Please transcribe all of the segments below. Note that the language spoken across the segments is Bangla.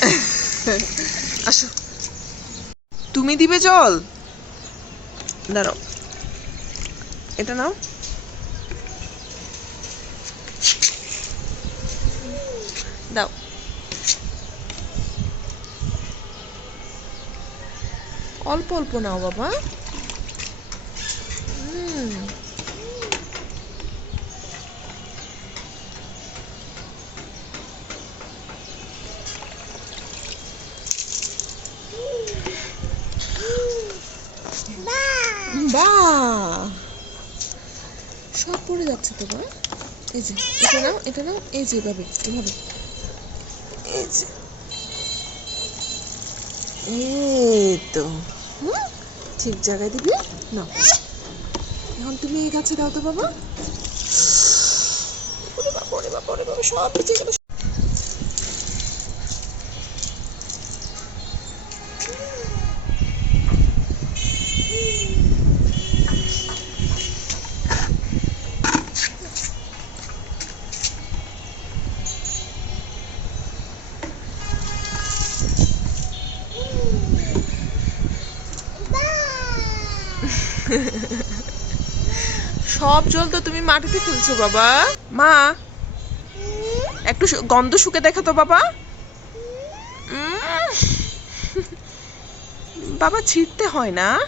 আসো। তুমি দিবে জল? দাঁড়াও। এটা নাও। দাও। অল্প অল্প নাও বাবা। হুম। সব পড়ে যাচ্ছে তো বা এই যে এটা নাও এটা নাও এই যে এভাবে এভাবে। এই যে। এই তো। ঠিক জায়গায় দিবি? না এখন তুমি এই গাছে দাও তো বাবা। ওরে বাবা ওরে বাবা ওরে বাবা সব ভিজে গেল। সব জল তো তুমি মাটিতে ফেলছো বাবা। মা একটু গন্ধ শুকে দেখা তো বাবা। বাবা ছিটতে হয় না।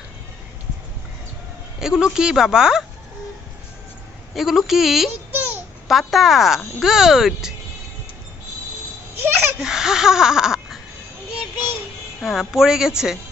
এগুলো কি বাবা? এগুলো কি? পাতা। গুড। হ্যাঁ পড়ে গেছে।